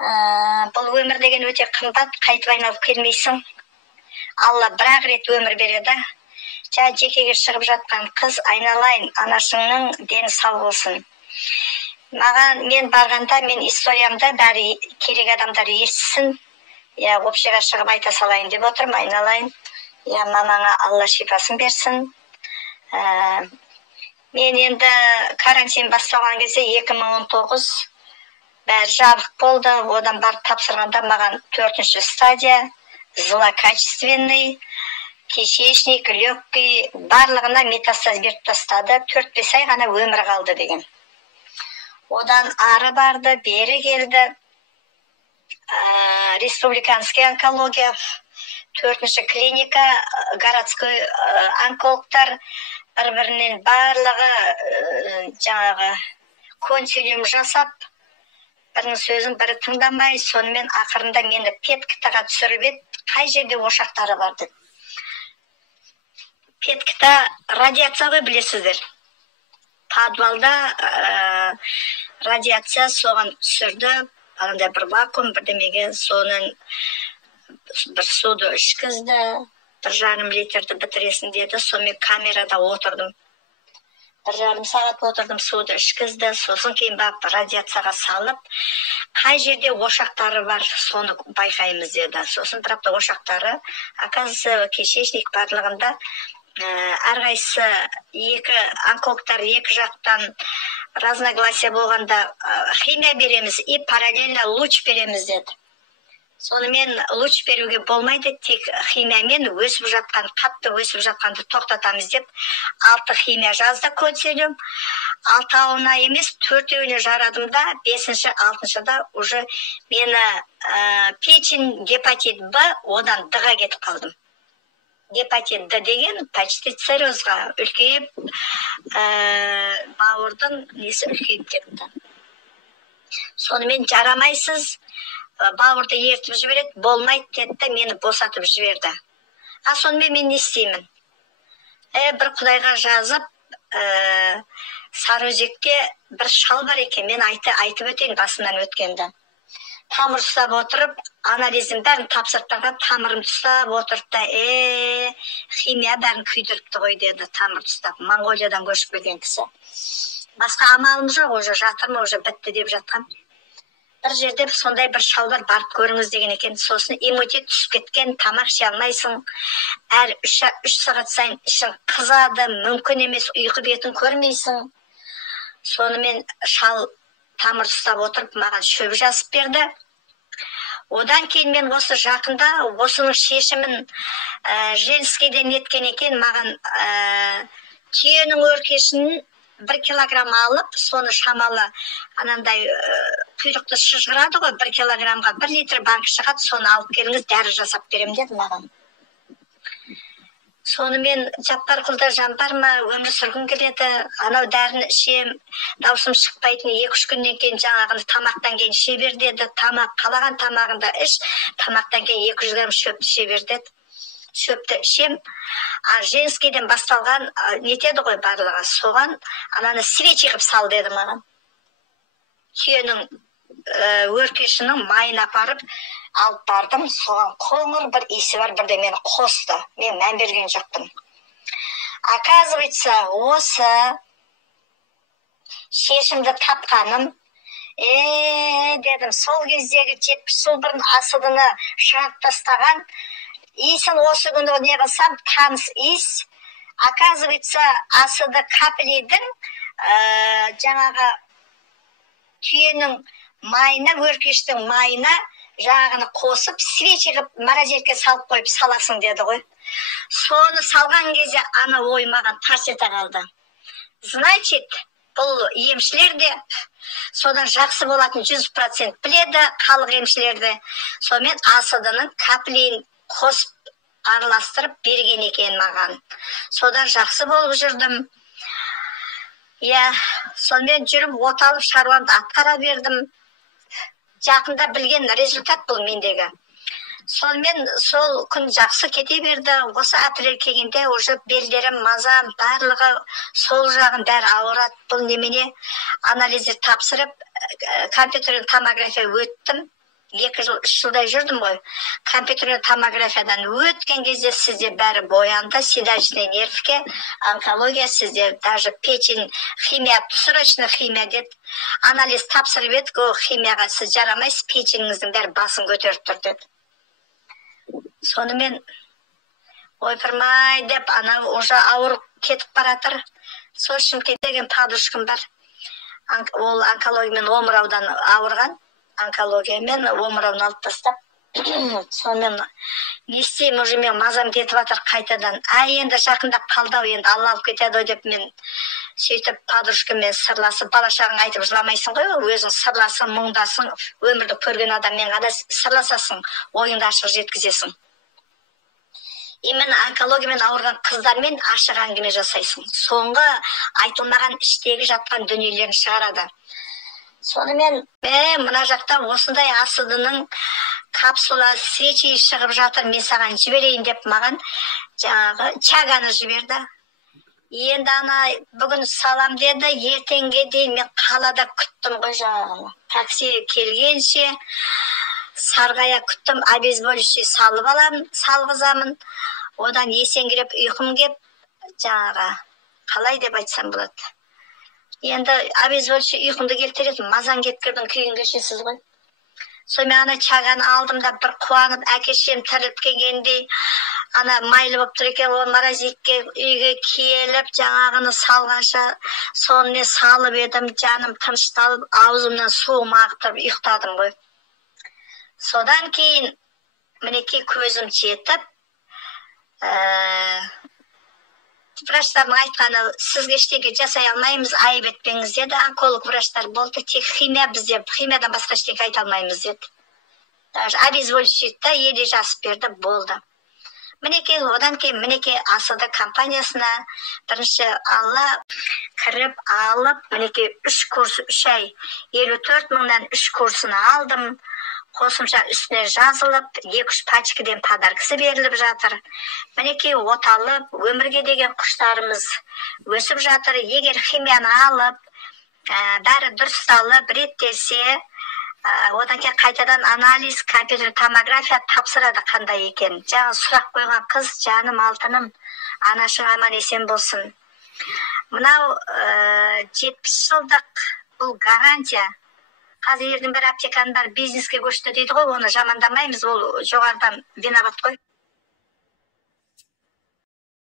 Бұл өмір деген өте қымбат, қайтып айналып келмейсің. Алла бір-ақ рет өмір береді. Жекеге шығып жатқан қыз, айналайын, анашыңның дені сау болсын. Мен барғанда, мен историямда бәрі керек адамдар естісін. Общаға шығып айта салайын деп отырмын, айналайын. Мамаңа Алла шипасын берсін. Мен енді карантин басталған кезде 2019 бәрі жабық болды. Одан барып тапсырғанда маған 4-ші стадия, злокачественный, кишечник, легкий, барлығына метастаз беріп тастады. 4-5 ай ғана өмір қалды деген. Одан ары барды, бері келді. Республиканский онкология, 4-ші клиника, городской онкологтар бір-бірінен барлығы жаңағы консилиум жасап, бірінің сөзін бірі тыңдамай, сонымен ақырында мені петкітаға түсіріп еді, қай жерде ошақтары бар деді. Петкіта радиация ғой, білесіздер. Подвалда радиация соған түсірді, андай бір вакуум бірдемеге, соның бір суды ішкізді, 1,5 литрді бітіресің деді, сонымен камерада отырдым. 1,5 сағат отырдым, суды ішкізді, сосын кейін барып радиацияға салып, қай жерде ошақтары бар, соны байқаймыз деді. Сосын бір апта ошақтары, оказывается, кишечник барлығында әрқайсысы онкологтар екі жақтан разногласия болғанда химия береміз и параллельно луч береміз деді. Сонымен луч беруге болмайды, тек химиямен өсіп жатқан, қатты өсіп жатқанды тоқтатамыз деп 6 химия жазды консилиум. 6-ауына емес, 4-еуіне жарадым да, 5-ші, 6-шыда уже мені печень, гепатит Б, одан Д-ға кетіп қалдым. Гепатит Д деген почти циррозға үлкейіп, бауырдың несі үлкейіп кетті. Сонымен жарамайсыз, бауырды ертіп жібереді, болмайды деді, мені босатып жіберді. Сонымен мен не істеймін? Бір құдайға жазып, Сарыөзекте бір шал бар екен, мен айтып өтейін басымнан өткенді. Тамыр ұстап отырып, анализін бәрін тапсырттарға тамырым ұстап отырып та, химия бәрін күйдіріпті ғой деді, тамыр ұстап. Монғолиядан көшіп келген кісі. Басқа амалым жоқ, уже жатырмы, уже бітті деп жатқан. Бір жерде сондай бір шал бар, барып көріңіз деген екен. Сосын иммунитет түсіп кеткен, тамақ іше алмайсың. Әр 3 сағат сайын ішің қызады, мүмкін емес, ұйқы бетін көрмейсің. Сонымен шал тамыр ұстап отырып, маған шөп жазып берді. Одан кейін мен осы жақында, осының шешімін Женскийден еткен екен, маған түйенің өркешін 1 килограмм алып, соны шамалы анандай құйрықты шыжғырады ғой, 1 килограммға 1 литр банк шығады, соны алып келіңіз, дәрі жасап берем деді маған. Сонымен Жаппарқұлда жан бар ма, өмір сүргім келеді, анау дәріні ішем, даусым шықпайтын, 2-3 күннен кейін жаңағыны тамақтан кейін іше бер деді. Қалаған тамағында іш, тамақтан кейін 200 грамм шөпті іше бер деді. Шөпті ішем. Женскийден басталған нетеді ғой барлығы, соған ананы свечи қып сал деді маған. Түйенің өркешінің майын апарып алып бардым, соған қоңыр бір иісі бар, бірде мені қосты. Мен мән берген жоқпын. Оказывается, осы шешімді тапқаным, дедім, сол кездегі 70 жыл бұрын асыдыны шығарып тастаған, иісін осы күні не қылсам, таныс иіс. Оказывается, асыды каплидің жаңағы түйенің майына, өркештің майына жағыны қосып, свечи қып, морозилке салып қойып саласың деді ғой. Соны салған кезде ана ой маған тарс ете қалды. Значит, бұл емшілер де содан жақсы болатын 100% біледі, халық емшілерді. Сонымен асыдының каплиін қосып араластырып берген екен маған. Содан жақсы болып жүрдім. Сонымен жүріп оталып шаруамды атқара бердім. Жақында білген результат бұл мендегі. Сонымен сол күн жақсы кете берді. Осы апрель келгенде уже белдерім, мазам, барлығы сол жағын бәрі ауырады. Бұл немене анализдер тапсырып, компьютердің томография өттім. 2 жыл, 3 жылдай жүрдім ғой. Компьютерлік томографиядан өткен кезде сізде бәрі боянды, седалищный нервке, онкология, сізде даже печень, химия, срочно химия деді. Анализ тапсырып едік, о, химияға сіз жарамайсыз, печеніңіздің бәрі басын көтеріп тұр деді. Сонымен ойпырмай деп, ана уже ауырып кетіп баратыр. Сол Шымкент деген подружкам бар. Ол онкологиямен омыраудан ауырған. Онкологиямен омырауын алып тастап. Сонымен не істеймін, уже мен мазам кетіп жатыр қайтадан. Енді жақындап қалды, енді Алла алып кетеді ғой деп мен сөйтіп подружкаммен сырласып, бала шағаң айтып жыламайсың ғой, өзің сырласың, мұңдасың, өмірді көрген адаммен ғана сырласасың, ойыңды ашық жеткізесің. Именно онкологиямен ауырған қыздармен ашық әңгіме жасайсың. Соңғы айтылмаған іштегі жатқан дүниелерін шығарады. Сонымен, мына жақта осындай асыдының капсула свечи шығып жатыр, мен саған жіберейін деп маған жаңағы чаганы жіберді. Енді ана бүгін салам деді, ертеңге дейін мен қалада күттім ғой жаңағы. Такси келгенше сарғая күттім, обезболивающий салып аламын, салғызамын. Одан есеңгіреп ұйқым кеп, жаңағы қалай деп айтсам болады. Енді обезболивающий ұйқымды келтіреді, мазан кеткірдің күйін кешесіз ғой. Сонымен ана чаганы алдым да бір қуанып, әкешем тіріліп келгендей, ана майлы болып тұр екен, ол морозилке үйге келіп, жаңағыны салғанша, сонымен салып едім, жаным тынышталып, аузымнан суым ағып тұрып ұйықтадым ғой. Содан кейін мінекей көзім жетіп, врачтардың айтқаны, сізге ештеңе жасай алмаймыз, айып етпеңіз деді. Онколог врачтар болды, тек химия, бізде химиядан басқа ештеңе айта алмаймыз деді. Даже обезболивающийді еле жазып берді, болды. Мінекей, одан кейін мінекей асыды компаниясына бірінші Алла кіріп алып, мінекей 3 курс, 3 ай, 54 мыңнан 3 курсыны алдым. Қосымша үстіне жазылып, 2-3 пачкіден подаркасы беріліп жатыр. Мінекей оталып, өмірге деген құштарымыз өсіп жатыр. Егер химияны алып, бәрі дұрысталып, реттелсе, одан кейін қайтадан анализ, компьютерлік томография тапсырады қандай екен. Жаңа сұрақ қойған қыз, жаным, алтыным, анашың аман есен болсын. Мынау 70 жылдық бұл гарантия. Қазір ердің бір аптеканың бар бизнеске көшті дейді ғой, оны жамандамаймыз, ол жоғарыдан виноват қой.